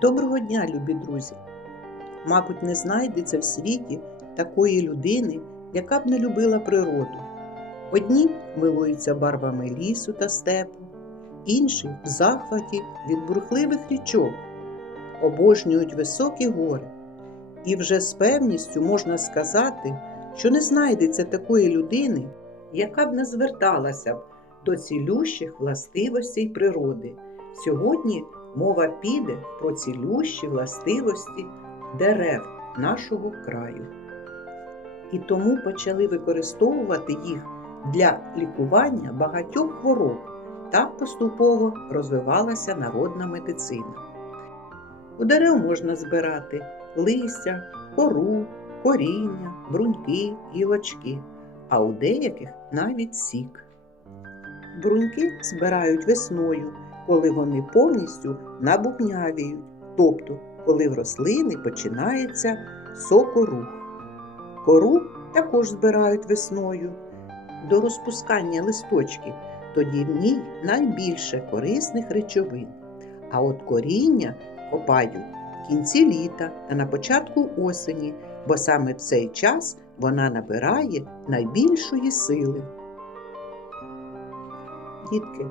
Доброго дня, любі друзі! Мабуть, не знайдеться в світі такої людини, яка б не любила природу. Одні милуються барвами лісу та степу, інші в захваті від бурхливих річок, обожнюють високі гори. І вже з певністю можна сказати, що не знайдеться такої людини, яка б не зверталася б до цілющих властивостей природи. Сьогодні мова піде про цілющі властивості дерев нашого краю. І тому почали використовувати їх для лікування багатьох хвороб. Так поступово розвивалася народна медицина. У дерев можна збирати листя, кору, коріння, бруньки, гілочки, а у деяких навіть сік. Бруньки збирають весною, коли вони повністю набубнявіють, тобто коли в рослини починається сокорух. Кору також збирають весною до розпускання листочків, тоді в ній найбільше корисних речовин. А от коріння копають в кінці літа та на початку осені, бо саме в цей час вона набирає найбільшої сили. Дітки,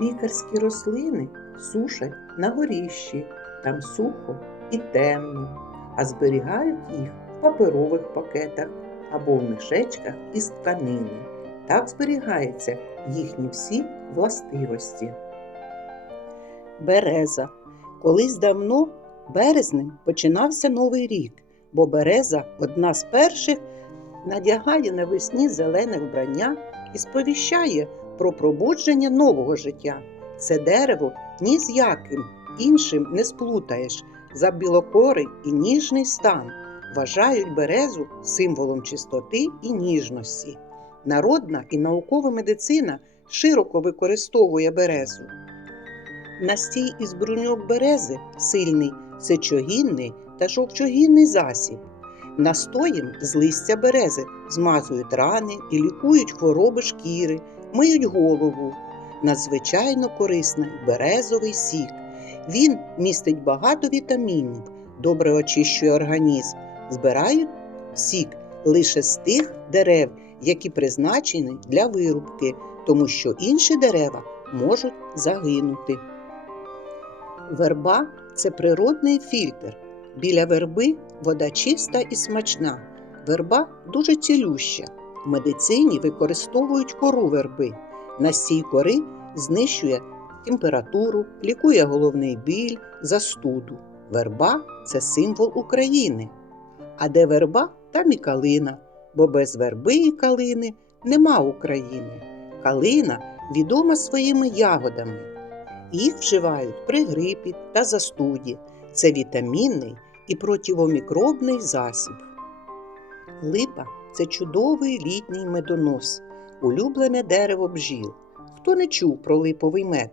лікарські рослини сушать на горіщі, там сухо і темно, а зберігають їх в паперових пакетах або в мішечках із тканини. Так зберігаються їхні всі властивості. Береза. Колись давно березнем починався новий рік, бо береза одна з перших надягає навесні зелене вбрання і сповіщає про пробудження нового життя. Це дерево ні з яким іншим не сплутаєш за білокорий і ніжний стан. Вважають березу символом чистоти і ніжності. Народна і наукова медицина широко використовує березу. Настій із бруньок берези сильний сечогінний та жовчогінний засіб. Настоєм з листя берези змазують рани і лікують хвороби шкіри, миють голову. Надзвичайно корисний березовий сік. Він містить багато вітамінів, добре очищує організм. Збирають сік лише з тих дерев, які призначені для вирубки, тому що інші дерева можуть загинути. Верба це природний фільтр. Біля верби вода чиста і смачна. Верба дуже цілюща. В медицині використовують кору верби. Настій кори знищує температуру, лікує головний біль, застуду. Верба це символ України. А де верба, там і калина, бо без верби і калини нема України. Калина відома своїми ягодами. Їх вживають при грипі та застуді. Це вітамінний і противомікробний засіб. Липа це чудовий літній медонос, улюблене дерево бджіл. Хто не чув про липовий мед?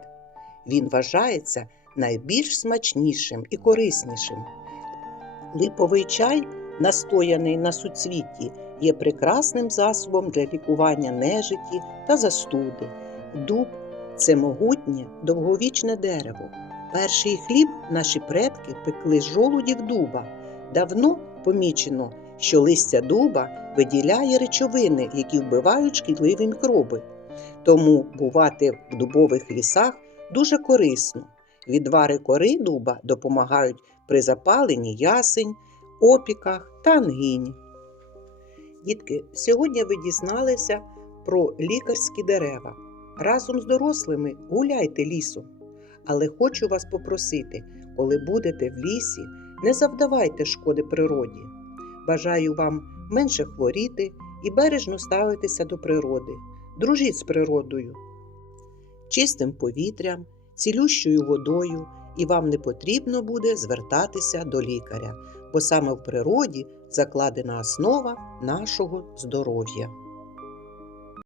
Він вважається найбільш смачнішим і кориснішим. Липовий чай, настояний на суцвітті, є прекрасним засобом для лікування нежиті та застуди. Дуб це могутнє довговічне дерево. Перший хліб наші предки пекли жолудів дуба. Давно помічено, що листя дуба виділяє речовини, які вбивають шкідливі мікроби. Тому бувати в дубових лісах дуже корисно. Відвари кори дуба допомагають при запаленні ясень, опіках та ангіні. Дітки, сьогодні ви дізналися про лікарські дерева. Разом з дорослими гуляйте лісом. Але хочу вас попросити, коли будете в лісі, не завдавайте шкоди природі. Бажаю вам менше хворіти і бережно ставитися до природи. Дружіть з природою, чистим повітрям, цілющою водою, і вам не потрібно буде звертатися до лікаря, бо саме в природі закладена основа нашого здоров'я.